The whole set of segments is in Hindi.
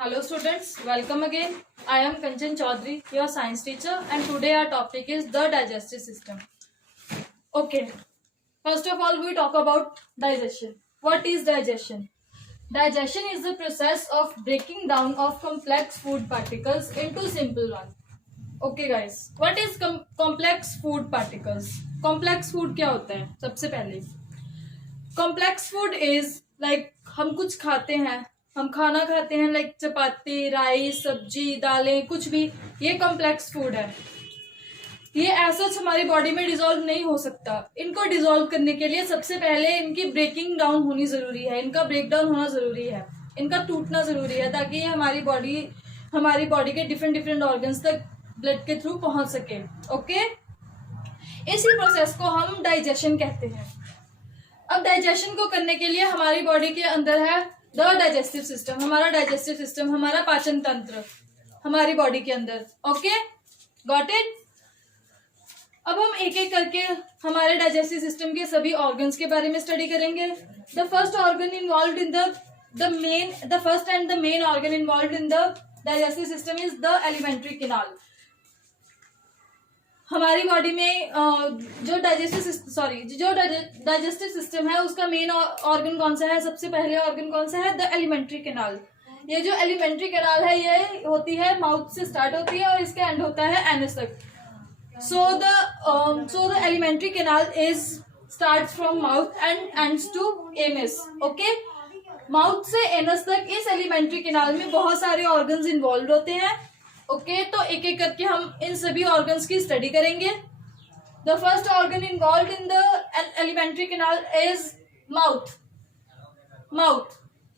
Hello students, welcome again. I am Kanchan Chaudhary, your science teacher, and today our topic is the digestive system. Okay, first of all we talk about digestion. What is digestion? Digestion is the process of breaking down of complex food particles into simple ones. Okay guys, what is complex food particles? Complex food क्या होता है? सबसे पहले कॉम्प्लेक्स फूड इज लाइक हम कुछ खाते हैं, हम खाना खाते हैं लाइक चपाती, राइस, सब्जी, दालें, कुछ भी, ये कॉम्प्लेक्स फूड है। ये ऐसा हमारी बॉडी में डिसॉल्व नहीं हो सकता। इनको डिसॉल्व करने के लिए सबसे पहले इनकी ब्रेकिंग डाउन होनी जरूरी है, इनका ब्रेक डाउन होना जरूरी है, इनका टूटना जरूरी है, ताकि ये हमारी बॉडी के डिफरेंट डिफरेंट ऑर्गन्स तक ब्लड के थ्रू पहुंच सके। ओके, इसी प्रोसेस को हम डाइजेशन कहते हैं। अब डाइजेशन को करने के लिए हमारी बॉडी के अंदर है द डाइजेस्टिव सिस्टम, हमारा डाइजेस्टिव सिस्टम, हमारा पाचन तंत्र हमारी बॉडी के अंदर। Okay, got it. अब हम एक एक करके हमारे डाइजेस्टिव सिस्टम के सभी ऑर्गन्स के बारे में स्टडी करेंगे। The first organ involve in the first and the main organ involve in the digestive system is the alimentary canal. हमारी बॉडी में जो डाइजेस्टिव सिस्टम है उसका मेन ऑर्गन कौन सा है? सबसे पहले ऑर्गन कौन सा है? The alimentary canal. ये जो एलिमेंट्री कैनाल है ये होती है माउथ से स्टार्ट होती है और इसका एंड होता है एनस तक। So the alimentary canal is starts from mouth and ends to anus. Okay, mouth से एनस तक इस एलिमेंट्री कैनाल में बहुत सारे ऑर्गन्स इन्वॉल्व होते हैं। ओके, तो एक एक करके हम इन सभी ऑर्गन्स की स्टडी करेंगे। The first organ involve in the alimentary canal is mouth.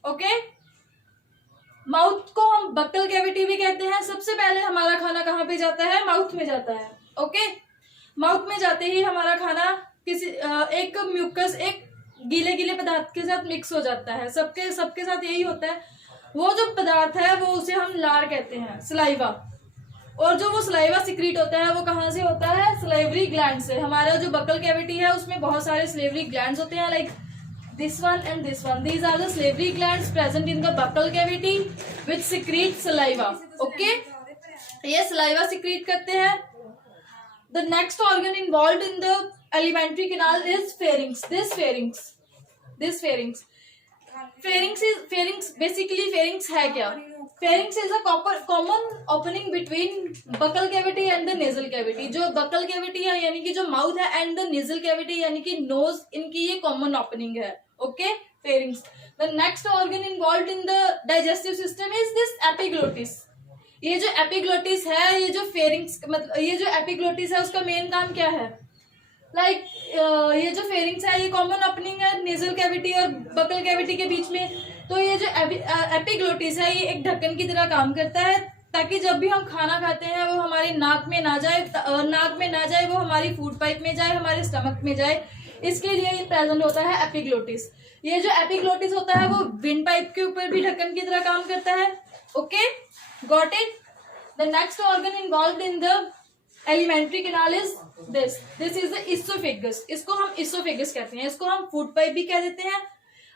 Okay, mouth को हम बक्कल कैविटी भी कहते हैं। सबसे पहले हमारा खाना कहाँ पे जाता है? माउथ में जाता है। ओके, माउथ में जाते ही हमारा खाना किसी एक म्यूकस, एक गीले गीले पदार्थ के साथ मिक्स हो जाता है। सबके साथ यही होता है। वो जो पदार्थ है वो उसे हम लार कहते हैं, सलाइवा। और जो वो सलाइवा सिक्रीट होता है वो कहाँ से होता है? सलेवरी ग्लैंड से। हमारा जो बकल कैविटी है उसमें बहुत सारे सलेवरी ग्लैंड्स होते हैं, like this one and this one. These are the salivary glands present in the buccal cavity which secrete saliva. Okay, ये सलाइवा सिक्रीट करते हैं। The next organ involve in the alimentary canal is pharynx. This pharynx basically pharynx है क्या? Pharynx is a common opening between buccal cavity and the nasal cavity. जो बकल कैविटी है यानी कि जो माउथ है एंड द नेजल कैविटी यानी कि नोज, इनकी ये कॉमन ओपनिंग है। Okay, pharynx. The next organ involve in the digestive system is this epiglottis. ये जो एपिग्लोटिस है, ये जो फेरिंग्स मतलब ये जो एपिग्लोटिस है उसका मेन काम क्या है? लाइक ये जो फेरिंग्स है ये कॉमन ओपनिंग है नेजल कैविटी और बकल कैविटी के बीच में। तो ये जो एपिग्लोटिस है ये एक ढक्कन की तरह काम करता है, ताकि जब भी हम खाना खाते हैं वो हमारे नाक में ना जाए, वो हमारी फूड पाइप में जाए, हमारे स्टमक में जाए। इसके लिए ये प्रेजेंट होता है एपिग्लोटिस। ये जो एपिग्लोटिस होता है वो विंड पाइप के ऊपर भी ढक्कन की तरह काम करता है। Okay, got it. The next organ involve in the alimentary canal is this is the oesophagus. इसको हम इसोफेगस कहते हैं, इसको हम फूड पाइप भी कह देते हैं।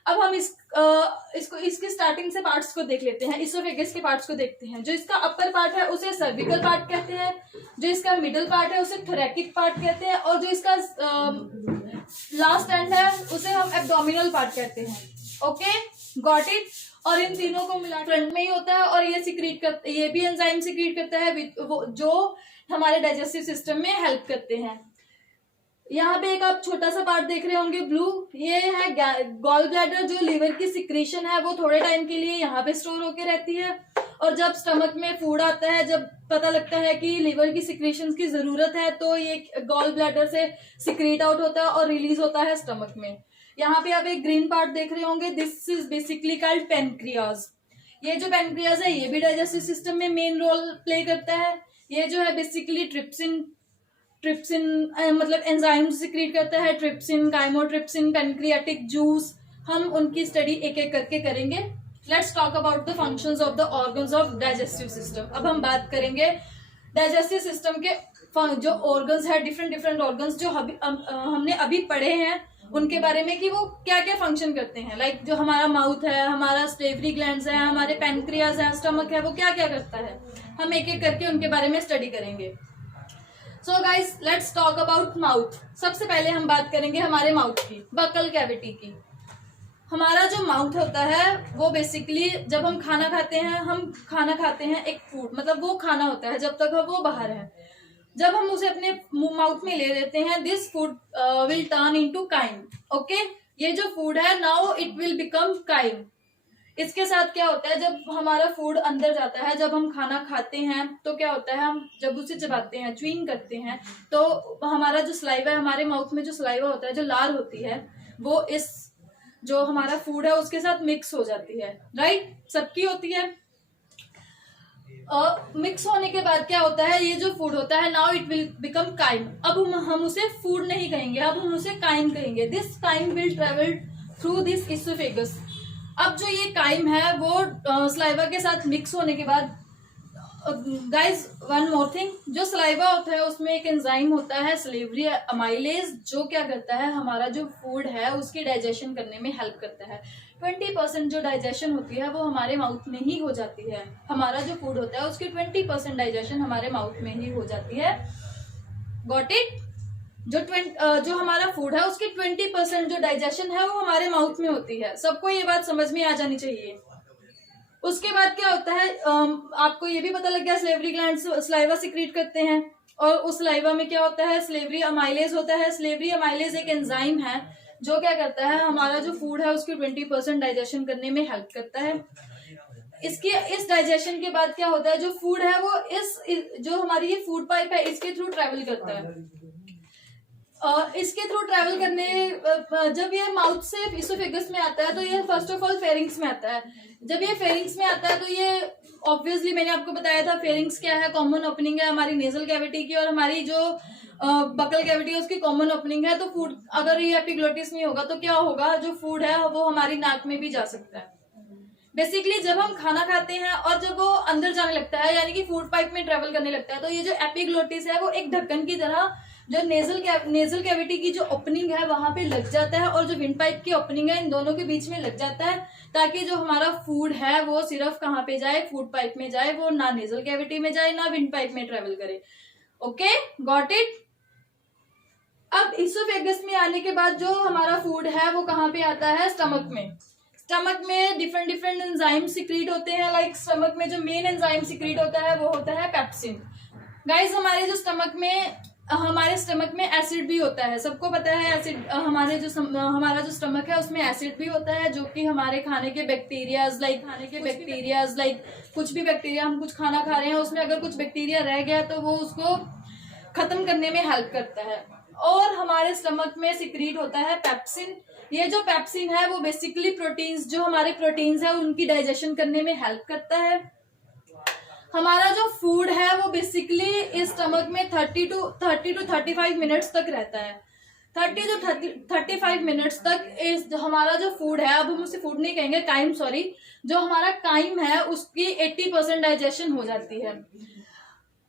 अब हम इसकी स्टार्टिंग से पार्ट्स को देख लेते हैं। इसोफेगस के पार्ट्स को देखते हैं। जो इसका अपर पार्ट है उसे सर्विकल पार्ट कहते हैं, जो इसका मिडिल पार्ट है उसे थोरैकिक पार्ट कहते हैं, और जो इसका लास्ट एंड है उसे हम एब्डोमिनल पार्ट कहते हैं। Okay, got it. और इन तीनों को मिला फ्रंट में ही होता है और ये भी एंजाइम सिक्रीट करता है जो हमारे डाइजेस्टिव सिस्टम में हेल्प करते हैं। यहाँ पे एक आप छोटा सा पार्ट देख रहे होंगे ब्लू, ये है गॉल ब्लैडर। जो लिवर की सिक्रीशन है वो थोड़े टाइम के लिए यहाँ पे स्टोर होके रहती है, और जब स्टमक में फूड आता है, जब पता लगता है कि लिवर की सिक्रीशन की जरूरत है, तो ये गॉल ब्लैडर से सिक्रीट आउट होता है और रिलीज होता है स्टमक में। यहाँ पे आप एक ग्रीन पार्ट देख रहे होंगे, this is basically called pancreas. ये जो पेनक्रियाज है ये भी डाइजेस्टिव सिस्टम में मेन रोल प्ले करता है। ये जो है बेसिकली ट्रिप्सिन मतलब एंजाइम सिक्रीट करता है, ट्रिप्सिन, काइमोट्रिप्सिन, पेनक्रियाटिक जूस। हम उनकी स्टडी एक एक करके करेंगे। Let's talk about the functions of the organs of digestive system. अब हम बात करेंगे डाइजेस्टिव सिस्टम के जो ऑर्गन्स है, डिफरेंट ऑर्गन्स जो हमने अभी पढ़े हैं उनके बारे में कि वो क्या क्या फंक्शन करते हैं। लाइक जो हमारा माउथ है, हमारा स्लेवरी ग्लैंड्स है, हमारे पैनक्रियाज है, स्टमक है, वो क्या क्या करता है, हम एक एक करके उनके बारे में स्टडी करेंगे। So guys let's talk about mouth. सबसे पहले हम बात करेंगे हमारे माउथ की, बकल कैविटी की। हमारा जो माउथ होता है वो बेसिकली जब हम खाना खाते हैं एक फूड, मतलब वो खाना होता है जब तक वो बाहर है, जब हम उसे अपने माउथ में ले लेते हैं, this food will turn into chyme. Okay, ये जो फूड है now it will become chyme. इसके साथ क्या होता है, जब हमारा फूड अंदर जाता है, जब हम खाना खाते हैं तो क्या होता है, हम जब उसे चबाते हैं, च्यूइंग करते हैं, तो हमारा जो सलाइवा है, हमारे माउथ में जो सलाइवा होता है, जो लार होती है, वो इस जो हमारा फूड है उसके साथ मिक्स हो जाती है। राइट, सबकी होती है। मिक्स होने के बाद क्या होता है, ये जो फूड होता है now it will become chyme. अब हम उसे फूड नहीं कहेंगे, अब हम उसे काइम कहेंगे। This chyme will travel through this oesophagus. अब जो ये काइम है वो सलाइवा के साथ मिक्स होने के बाद, गाइज वन मोर थिंग, जो सलाइवा होता है उसमें एक एंजाइम होता है स्लेवरी अमाइलेज, जो क्या करता है, हमारा जो फूड है उसकी डाइजेशन करने में हेल्प करता है। 20% जो डाइजेशन होती है वो हमारे माउथ में ही हो जाती है। हमारा जो फूड होता है उसकी 20% डाइजेशन हमारे माउथ में ही हो जाती है। Got it? जो हमारा फूड है उसकी 20% जो डाइजेशन है वो हमारे माउथ में होती है। सबको ये बात समझ में आ जानी चाहिए। उसके बाद क्या होता है, आपको ये भी पता लग गया स्लेवरी ग्लैंड्स सलाइवा सिक्रीट करते हैं, और उस सलाइवा में क्या होता है, स्लेवरी अमाइलेज होता है। स्लेवरी अमाइलेज एक एंजाइम है जो क्या करता है, हमारा जो फूड है उसकी 20% डाइजेशन करने में हेल्प करता है। इस डाइजेशन के बाद क्या होता है, जो फूड है वो जो हमारी ये फूड पाइप है इसके थ्रू ट्रेवल करता है। इसके थ्रू ट्रेवल करने, जब ये माउथ से इसोफेगस में आता है तो ये फर्स्ट ऑफ ऑल फेरिंग्स में आता है। जब ये फेरिंग्स में आता है तो ये ऑब्वियसली मैंने आपको बताया था फेरिंग्स क्या है, कॉमन ओपनिंग है हमारी नेजल कैविटी की, और हमारी जो बकल कैविटी है उसकी कॉमन ओपनिंग है। तो फूड, अगर ये एपिग्लोटिस नहीं होगा तो क्या होगा, जो फूड है वो हमारी नाक में भी जा सकता है। बेसिकली जब हम खाना खाते हैं और जब वो अंदर जाने लगता है, यानी कि फूड पाइप में ट्रेवल करने लगता है, तो ये जो एपिग्लोटिस है वो एक ढक्कन की तरह जो नेजल कैविटी की जो ओपनिंग है वहां पे लग जाता है, और जो विंड पाइप की ओपनिंग है इन दोनों के बीच में लग जाता है, ताकि जो हमारा फूड है वो सिर्फ कहाँ पे जाए, फूड पाइप में जाए, वो ना नेजल कैविटी में जाए ना विंड पाइप में ट्रेवल करे। Okay, got it? अब इसोफेगस में आने के बाद जो हमारा फूड है वो कहाँ पे आता है, स्टमक में। स्टमक में डिफरेंट एंजाइम सिक्रीट होते हैं। लाइक स्टमक में जो मेन एंजाइम सिक्रीट होता है वो होता है पेप्सिन। गाइज हमारे स्टमक में एसिड भी होता है, सबको पता है एसिड। हमारा जो स्टमक है उसमें एसिड भी होता है, जो कि हमारे खाने के बैक्टीरियाज लाइक कुछ भी बैक्टीरिया, हम कुछ खाना खा रहे हैं उसमें अगर कुछ बैक्टीरिया रह गया तो वो उसको खत्म करने में हेल्प करता है। और हमारे स्टमक में सिक्रीट होता है पेप्सिन। ये जो पेप्सिन है वो बेसिकली प्रोटीन्स, जो हमारे प्रोटीन्स है उनकी डाइजेशन करने में हेल्प करता है। हमारा जो फूड है वो बेसिकली इस स्टमक में 30 to 35 मिनट्स तक रहता है। 30 to 35 मिनट्स तक हमारा जो फूड है, अब हम उसे फूड नहीं कहेंगे, काइम, सॉरी, जो हमारा काइम है उसकी 80% डाइजेशन हो जाती है।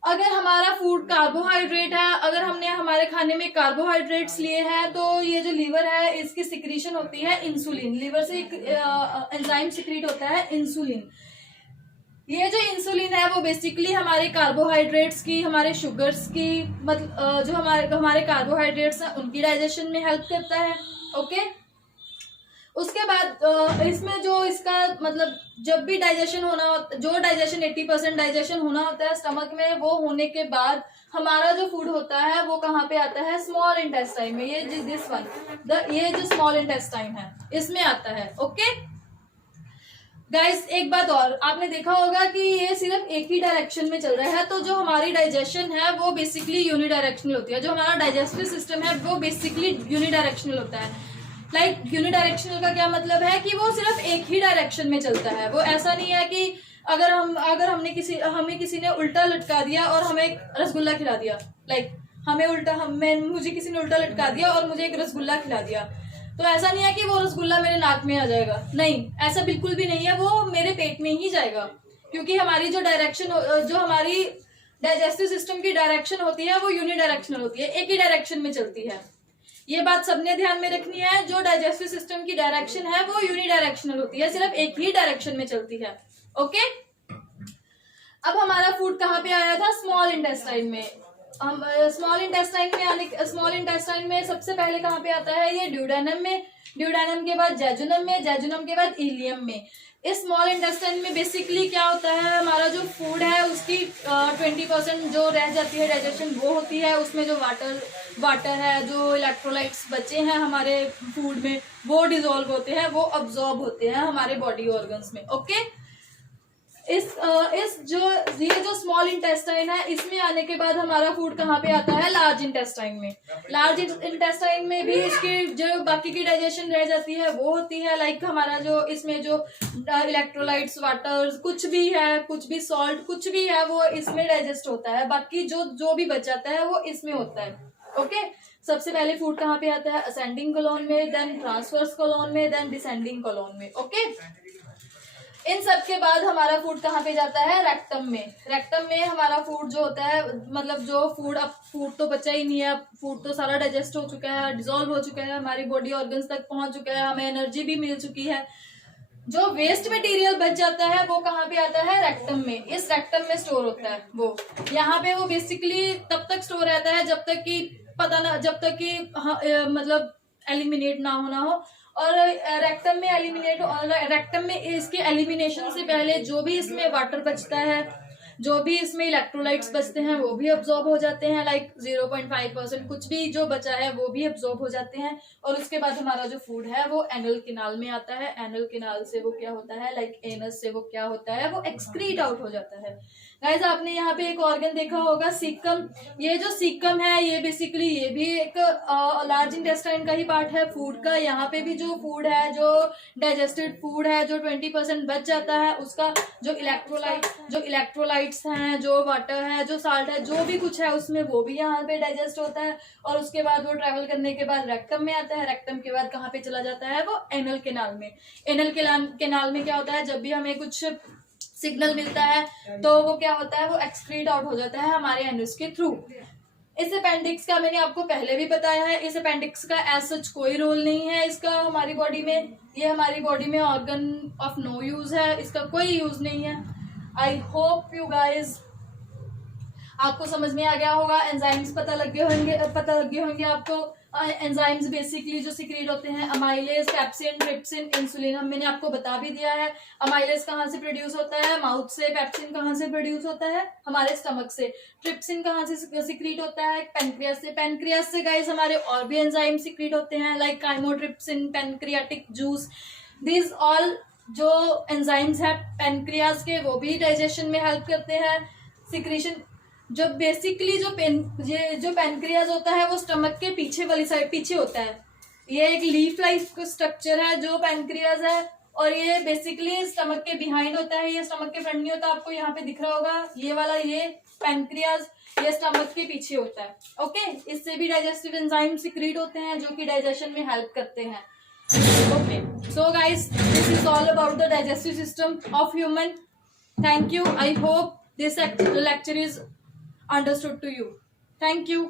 अगर हमारा फूड कार्बोहाइड्रेट है, अगर हमने हमारे खाने में कार्बोहाइड्रेट्स लिए हैं, तो ये जो लीवर है इसकी सिक्रीशन होती है इंसुलिन। लीवर से एक एंजाइम सिक्रीट होता है इंसुलिन। ये जो इंसुलिन है वो बेसिकली हमारे कार्बोहाइड्रेट्स की, हमारे शुगर्स की, मतलब जो हमारे कार्बोहाइड्रेट्स हैं उनकी डाइजेशन में हेल्प करता है। ओके, उसके बाद इसमें जो इसका मतलब जब भी डाइजेशन होना होता, जो डाइजेशन 80% डाइजेशन होना होता है स्टमक में, वो होने के बाद हमारा जो फूड होता है वो कहाँ पे आता है, स्मॉल इंटेस्टाइन में। ये जो स्मॉल इंटेस्टाइन है इसमें आता है। ओके गाइस, एक बात और, आपने देखा होगा कि ये सिर्फ एक ही डायरेक्शन में चल रहा है, तो जो हमारी डाइजेशन है वो बेसिकली यूनिडायरेक्शनल होती है। जो हमारा डाइजेस्टिव सिस्टम है वो बेसिकली यूनिडायरेक्शनल होता है। लाइक यूनिडायरेक्शनल का क्या मतलब है कि वो सिर्फ एक ही डायरेक्शन में चलता है। वो ऐसा नहीं है कि अगर हमें किसी ने उल्टा लटका दिया और हमें एक रसगुल्ला खिला दिया, मुझे किसी ने उल्टा लटका दिया और मुझे एक रसगुल्ला खिला दिया, तो ऐसा नहीं है कि वो रसगुल्ला मेरे नाक में आ जाएगा। नहीं, ऐसा बिल्कुल भी नहीं है, वो मेरे पेट में ही जाएगा, क्योंकि हमारी जो हमारी डाइजेस्टिव सिस्टम की डायरेक्शन होती है वो यूनिडायरेक्शनल होती है, एक ही डायरेक्शन में चलती है। ये बात सबने ध्यान में रखनी है, जो डाइजेस्टिव सिस्टम की डायरेक्शन है वो यूनिडायरेक्शनल होती है, सिर्फ एक ही डायरेक्शन में चलती है। ओके, अब हमारा फूड कहाँ पे आया था? स्मॉल इंटेस्टाइन में। हम स्मॉल इंटेस्टाइन में सबसे पहले कहाँ पे आता है? ये ड्यूडेनम में, ड्यूडेनम के बाद जेजुनम में, जेजुनम के बाद इलियम में। इस स्मॉल इंटेस्टाइन में बेसिकली क्या होता है, हमारा जो फूड है उसकी 20% जो रह जाती है डाइजेशन वो होती है, उसमें जो वाटर है, जो इलेक्ट्रोलाइट्स बचे हैं हमारे फूड में वो डिजोल्व होते हैं, वो अब्जॉर्ब होते हैं हमारे बॉडी ऑर्गन्स में। ओके, ये जो स्मॉल इंटेस्टाइन है इसमें आने के बाद हमारा फूड कहाँ पे आता है? लार्ज इंटेस्टाइन में। लार्ज इंटेस्टाइन में भी इसकी जो बाकी की डाइजेशन रह जाती है वो होती है, लाइक हमारा जो इसमें जो इलेक्ट्रोलाइट्स, वाटर, कुछ भी है, कुछ भी सॉल्ट, कुछ भी है वो इसमें डाइजेस्ट होता है, बाकी जो भी बच जाता है वो इसमें होता है। ओके, सबसे पहले फूड कहाँ पे आता है? असेंडिंग कोलोन में, देन ट्रांसवर्स कोलोन में, देन डिसेंडिंग कोलोन में। ओके, इन सब के बाद हमारा फूड कहाँ पे जाता है? रेक्टम में। रेक्टम में हमारा फूड जो होता है, मतलब जो फूड, अब फूड तो बचा ही नहीं है, फूड तो सारा डाइजेस्ट हो चुका है, डिसॉल्व हो चुका है, हमारी बॉडी ऑर्गन्स तक पहुंच चुका है, हमें एनर्जी भी मिल चुकी है। जो वेस्ट मटेरियल बच जाता है वो कहाँ पे आता है? रेक्टम में। इस रेक्टम में स्टोर होता है वो, यहाँ पे वो बेसिकली तब तक स्टोर रहता है जब तक कि मतलब एलिमिनेट ना होना हो। और रेक्टम में इसके एलिमिनेशन से पहले जो भी इसमें वाटर बचता है, जो भी इसमें इलेक्ट्रोलाइट्स बचते हैं वो भी अब्जॉर्ब हो जाते हैं, लाइक 0.5% कुछ भी जो बचा है वो भी अब्जॉर्ब हो जाते हैं। और उसके बाद हमारा जो फूड है वो एनल केनाल में आता है। एनल केनाल से वो क्या होता है, लाइक एनस से वो क्या होता है, वो एक्सक्रीट आउट हो जाता है। गाइस, आपने यहाँ पे एक ऑर्गन देखा होगा, सीकम। ये जो सीकम है ये बेसिकली ये भी एक लार्ज इंटेस्टाइन का ही पार्ट है फूड का। यहाँ पे भी जो फूड है, जो डाइजेस्टेड फूड है, जो 20% बच जाता है, उसका जो इलेक्ट्रोलाइट्स हैं, जो वाटर है, जो साल्ट है, जो भी कुछ है उसमें, वो भी यहाँ पे डाइजेस्ट होता है। और उसके बाद वो ट्रेवल करने के बाद रेक्टम में आता है। रेक्टम के बाद कहाँ पे चला जाता है? वो एनल केनाल में। एनल केनाल में क्या होता है, जब भी हमें कुछ सिग्नल मिलता है तो वो क्या होता है, वो एक्सक्रीट आउट हो जाता है हमारे एनस के थ्रू। इस अपेंडिक्स का मैंने आपको पहले भी बताया है, इस अपेंडिक्स का एज सच कोई रोल नहीं है इसका हमारी बॉडी में। ये हमारी बॉडी में ऑर्गन ऑफ नो यूज है, इसका कोई यूज नहीं है। आई होप यू गाइज आपको समझ में आ गया होगा। एंजाइम्स पता लग गए होंगे आपको। एंजाइम्स बेसिकली जो सिक्रीट होते हैं, अमाइलेज, पेप्सिन, ट्रिप्सिन, इंसुलिन, मैंने आपको बता भी दिया है। अमाइलेज कहाँ से प्रोड्यूस होता है? माउथ से। पेप्सिन कहाँ से प्रोड्यूस होता है? हमारे स्टमक से। ट्रिप्सिन कहाँ से सिक्रीट होता है? पेनक्रियास से। पेनक्रियास से गाइस हमारे और भी एंजाइम सिक्रीट होते हैं, like chymotrypsin, pancreatic juice. This all जो एंजाइम्स है पेनक्रियास के, वो भी डाइजेशन में हेल्प करते हैं। सिक्रीशन जो बेसिकली जो पेनक्रियाज होता है वो स्टमक के पीछे वाली साइड पीछे होता है। ये एक लीफ लाइक स्ट्रक्चर है जो पेनक्रियाज है, और ये बेसिकली स्टमक के बिहाइंड होता है, ये स्टमक के फ्रंट नहीं होता। आपको यहाँ पे दिख रहा होगा ये वाला, ये पेनक्रियाज, ये स्टमक के पीछे होता है। ओके, इससे भी डाइजेस्टिव एंजाइम सिक्रीट होते हैं जो कि डाइजेशन में हेल्प करते हैं। Okay, so guys, this is all about the digestive system of human. Thank you. I hope this lecture is understood to you. Thank you.